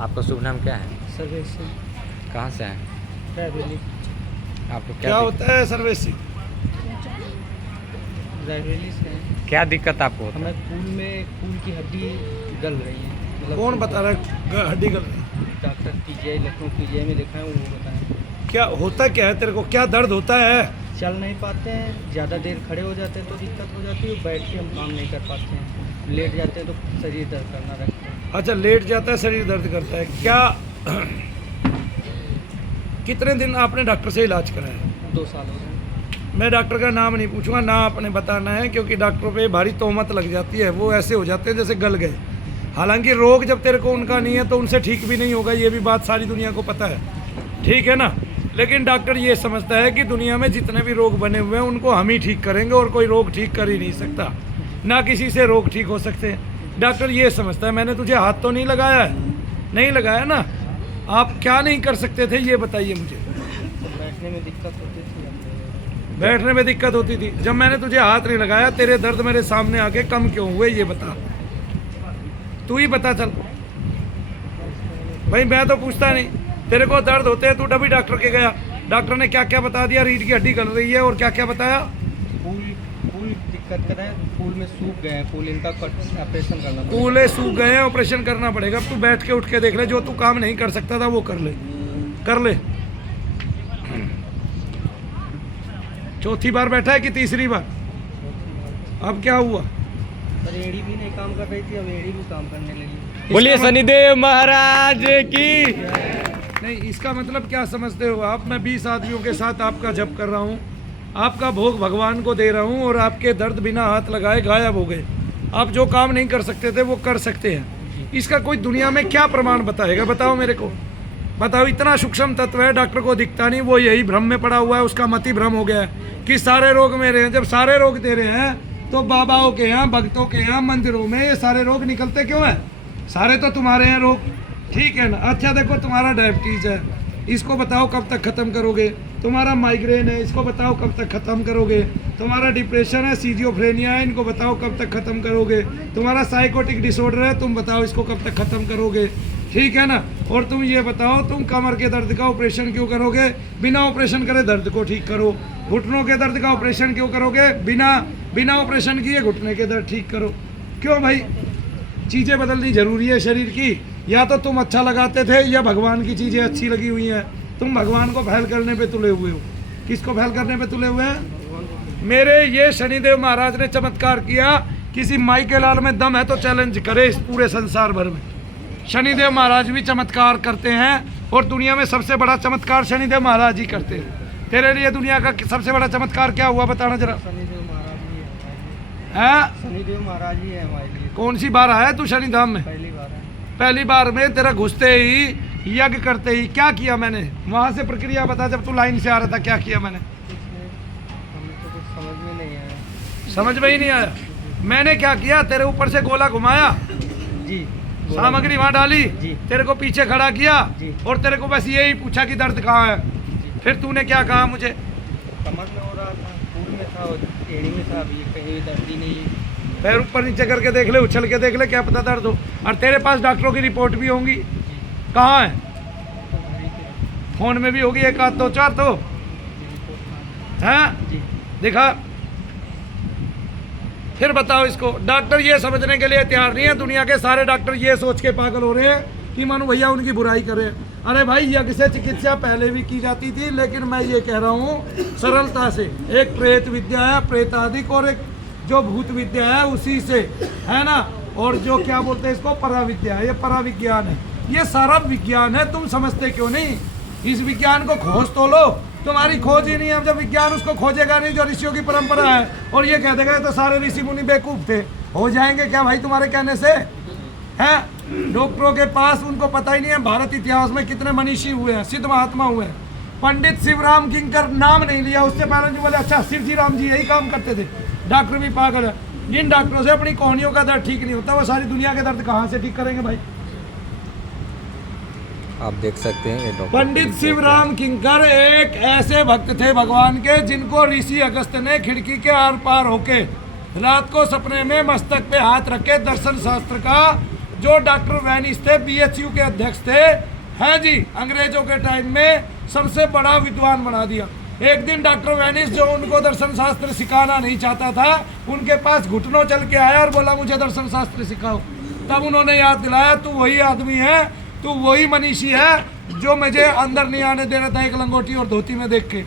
आपका शुभ नाम क्या है? सर्वेश सिंह, कहाँ से हैं? रायबरेली। आपको क्या होता है सर्विस? रायबरेली से हैं। क्या दिक्कत आपको होता हमें है? खून की हड्डी गल रही है। मतलब कौन बता रहा है हड्डी गल रही है? डॉक्टर पीजीआई, लखनऊ पीजीआई में दिखाएं, वो बताएं। क्या होता क्या है तेरे को? क्या दर्द होता है? चल नहीं पाते हैं, ज़्यादा देर खड़े हो जाते हैं तो दिक्कत हो जाती है, बैठ के हम काम नहीं कर पाते हैं, लेट जाते हैं तो शरीर दर्द करना रखता है। अच्छा, लेट जाता है, शरीर दर्द करता है क्या? कितने दिन आपने डॉक्टर से इलाज कराया? 2 साल हो गए। मैं डॉक्टर का नाम नहीं पूछूंगा, ना आपने बताना है, क्योंकि डॉक्टरों पे भारी तोहमत लग जाती है। वो ऐसे हो जाते हैं जैसे गल गए। हालांकि रोग जब तेरे को उनका नहीं है तो उनसे ठीक भी नहीं होगा, ये भी बात सारी दुनिया को पता है, ठीक है ना। लेकिन डॉक्टर ये समझता है कि दुनिया में जितने भी रोग बने हुए हैं उनको हम ही ठीक करेंगे और कोई रोग ठीक कर ही नहीं सकता, ना किसी से रोग ठीक हो सकते हैं। डॉक्टर ये समझता है। मैंने तुझे हाथ तो नहीं लगाया है? नहीं लगाया ना। आप क्या नहीं कर सकते थे ये बताइए मुझे। बैठने में दिक्कत होती थी। बैठने में दिक्कत होती थी। जब मैंने तुझे हाथ नहीं लगाया, तेरे दर्द मेरे सामने आके कम क्यों हुए ये बता, तू ही बता चल भाई, मैं तो पूछता नहीं। तेरे को दर्द होते हैं, तू तभी डॉक्टर के गया। डॉक्टर ने क्या क्या बता दिया? रीढ़ की हड्डी गल रही है और क्या क्या बताया? फूल दिक्कत कर रहे हैं, फूल में सूख गए हैं, फूल इनका ऑपरेशन करना पड़ेगा। कूले सूख गए हैं, ऑपरेशन करना पड़ेगा। अब तू बैठ के उठ के देख ले, जो तू काम नहीं कर सकता था वो कर ले, कर ले। चौथी बार बैठा है कि तीसरी बार? अब क्या हुआ? पर एड़ी भी नहीं काम कर रही थी, अब एड़ी भी काम करने लगी। बोलिए शनिदेव महाराज की। नहीं, इसका मतलब क्या समझते हो आप? मैं 20 आदमियों के साथ आपका जप कर रहा हूँ, आपका भोग भगवान को दे रहा हूँ और आपके दर्द बिना हाथ लगाए गायब हो गए। आप जो काम नहीं कर सकते थे वो कर सकते हैं। इसका कोई दुनिया में क्या प्रमाण बताएगा? बताओ मेरे को, बताओ। इतना सूक्ष्म तत्व है, डॉक्टर को दिखता नहीं, वो यही भ्रम में पड़ा हुआ है। उसका मति भ्रम हो गया है कि सारे रोग मेरे हैं। जब सारे रोग तेरे हैं तो बाबाओं के यहाँ, भक्तों के यहाँ, मंदिरों में ये सारे रोग निकलते क्यों हैं? सारे तो तुम्हारे हैं रोग, ठीक है ना। अच्छा देखो, तुम्हारा डायबिटीज है, इसको बताओ कब तक खत्म करोगे? तुम्हारा माइग्रेन है, इसको बताओ कब तक खत्म करोगे? तुम्हारा डिप्रेशन है, सीजियोफ्रेनिया है, इनको बताओ कब तक खत्म करोगे? तुम्हारा साइकोटिक डिसऑर्डर है, तुम बताओ इसको कब तक खत्म करोगे? ठीक है ना। और तुम ये बताओ, तुम कमर के दर्द का ऑपरेशन क्यों करोगे? बिना ऑपरेशन करे दर्द को ठीक करो। घुटनों के दर्द का ऑपरेशन क्यों करोगे? बिना ऑपरेशन किए घुटने के दर्द ठीक करो। क्यों भाई? चीज़ें बदलनी जरूरी है शरीर की। या तो तुम अच्छा लगाते थे या भगवान की चीज़ें अच्छी लगी हुई हैं। तुम भगवान को फैल करने पे तुले हुए हो। किसको फैल करने पे तुले हुए हैं? मेरे ये शनिदेव महाराज ने चमत्कार किया। किसी माई के लाल में दम है तो चैलेंज करे इस पूरे संसार भर में। शनिदेव महाराज भी चमत्कार करते हैं और दुनिया में सबसे बड़ा चमत्कार शनिदेव महाराज ही करते हैं। तेरे लिए दुनिया का सबसे बड़ा चमत्कार क्या हुआ बताना जरा। शनिदेव महाराज ही है, हैं? शनिदेव महाराज ही है हमारे लिए। कौन सी बार आया तू शनिधाम में? पहली बार है। पहली बार में तेरा घुसते ही, यज्ञ करते ही क्या किया मैंने? वहां से प्रक्रिया बता, जब तू लाइन से आ रहा था क्या किया मैंने? हमें तो कुछ समझ में नहीं आया। समझ में ही नहीं आया। मैंने क्या किया? तेरे ऊपर से गोला घुमाया, जी, सामग्री वहां डाली, जी। तेरे को पीछे खड़ा किया जी। और तेरे को बस यही पूछा कि दर्द कहाँ है। फिर तूने क्या कहा मुझे? कमर में हो रहा था, फूल में था और एड़ी में था, अभी कहीं भी दर्द ही नहीं है। पैर ऊपर नीचे करके देख ले, उछल के देख ले, क्या पता दर्द हो। और तेरे पास डॉक्टरों की रिपोर्ट भी होंगी। कहाँ है? फोन में भी होगी, एक आध दो चार तो है। जी। देखा? फिर बताओ इसको। डॉक्टर ये समझने के लिए तैयार नहीं है। दुनिया के सारे डॉक्टर ये सोच के पागल हो रहे हैं कि मानो भैया उनकी बुराई कर रहे हैं। अरे भाई, यज्ञ से चिकित्सा पहले भी की जाती थी, लेकिन मैं ये कह रहा हूँ सरलता से। एक प्रेत विद्या है, प्रेतादिक, और एक जो भूत विद्या है उसी से, है ना। और जो क्या बोलते हैं इसको, पराविद्या है, ये पराविज्ञान है। ये सारा विज्ञान है, तुम समझते क्यों नहीं? इस विज्ञान को खोज तो लो। तुम्हारी खोज ही नहीं है। जब विज्ञान उसको खोजेगा नहीं, जो ऋषियों की परंपरा है, और ये कह देगा तो सारे ऋषि मुनि बेवकूफ थे, हो जाएंगे क्या भाई तुम्हारे कहने से? हैं? डॉक्टरों के पास उनको पता ही नहीं है भारत इतिहास में कितने मनीषी हुए हैं, सिद्ध महात्मा हुए हैं। पंडित शिवराम किंकर नाम नहीं लिया, उससे पहले जो बोले अच्छा शिव जी राम जी यही काम करते थे। डॉक्टर भी पागल है। जिन डॉक्टरों से अपनी कोहनियों का दर्द ठीक नहीं होता, वो सारी दुनिया के दर्द कहाँ से ठीक करेंगे भाई? आप देख सकते हैं ये डॉक्टर पंडित शिवराम किंकर एक ऐसे भक्त थे भगवान के, जिनको ऋषि अगस्त ने खिड़की के आर पार होके रात को सपने में मस्तक पे हाथ रख के दर्शन शास्त्र का जो डॉक्टर वैनिस थे बीएचयू के अध्यक्ष थे, हैं जी, अंग्रेजों के टाइम में सबसे बड़ा विद्वान बना दिया। एक दिन डॉक्टर वैनिस जो उनको दर्शन शास्त्र सिखाना नहीं चाहता था, उनके पास घुटनों चल के आया और बोला मुझे दर्शन शास्त्र सिखाओ। तब उन्होंने याद दिलाया, तू वही आदमी है, तू वही मनीषी है जो मुझे अंदर नहीं आने दे रहा था एक लंगोटी और धोती में देख के।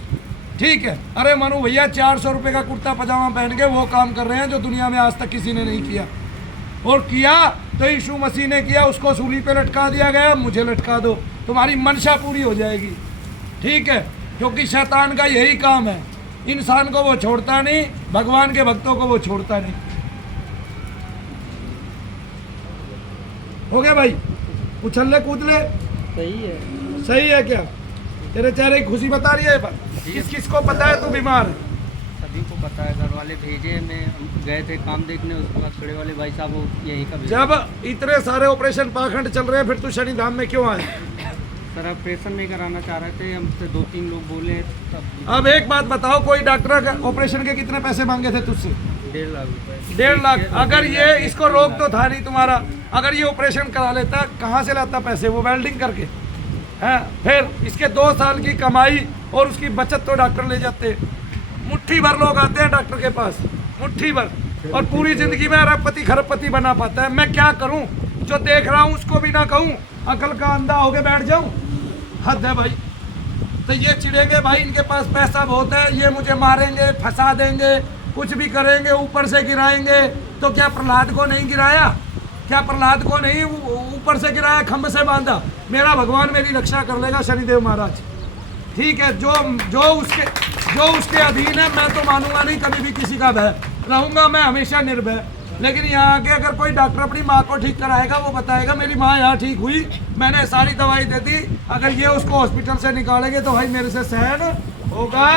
ठीक है, अरे मनु भैया 400 रुपये का कुर्ता पजामा पहन के वो काम कर रहे हैं जो दुनिया में आज तक किसी ने नहीं किया, और किया तो यीशु मसीह ने किया, उसको सूली पे लटका दिया गया, मुझे लटका दो, तुम्हारी मनशा पूरी हो जाएगी। ठीक है, क्योंकि शैतान का यही काम है, इंसान को वो छोड़ता नहीं, भगवान के भक्तों को वो छोड़ता नहीं। हो गया भाई, उछल ले कूद ले, सही है। सही है क्या? तेरे चेहरे की खुशी बता रही है पर किस किस को पता है तू बीमार है? सभी को पता है, घर वाले भेजे, मैं गए थे काम देखने, उसके बाद खड़े वाले भाई साहब वो यहीं का भेजा। जब इतने सारे ऑपरेशन पाखंड चल रहे हैं फिर तू शनि धाम में क्यों आए? सर ऑपरेशन नहीं कराना चाह रहे थे, हमसे 2-3 लोग बोले तब। अब एक बात बताओ, कोई डॉक्टर का ऑपरेशन के कितने पैसे मांगे थे तुझसे? 1.5 लाख रुपए। 1.5 लाख। अगर ये इसको रोक तो था नहीं तुम्हारा, अगर ये ऑपरेशन करा लेता कहाँ से लाता पैसे? वो वेल्डिंग करके है। फिर इसके 2 साल की कमाई और उसकी बचत तो डॉक्टर ले जाते। मुट्ठी भर लोग आते हैं डॉक्टर के पास, मुट्ठी भर, और पूरी जिंदगी में अरबपति खरबपति बना पाता है। मैं क्या करूं, जो देख रहा हूं उसको भी ना कहूं, अकल का अंधा होके बैठ जाऊं? हद है भाई। तो ये चिढ़ेंगे भाई, इनके पास पैसा बहुत है, ये मुझे मारेंगे, फंसा देंगे, कुछ भी करेंगे, ऊपर से गिराएंगे। तो क्या प्रहलाद को नहीं गिराया? क्या प्रहलाद को नहीं ऊपर से गिराया, खंभ से बांधा? मेरा भगवान मेरी रक्षा कर लेगा, शनिदेव महाराज। ठीक है, जो उसके अधीन है, मैं तो मानूंगा नहीं कभी भी किसी का भय, रहूंगा मैं हमेशा निर्भय। लेकिन यहाँ आके अगर कोई डॉक्टर अपनी माँ को ठीक कराएगा, वो बताएगा मेरी माँ यहाँ ठीक हुई, मैंने सारी दवाई दे दी, अगर ये उसको हॉस्पिटल से निकालेंगे तो भाई मेरे से सहन होगा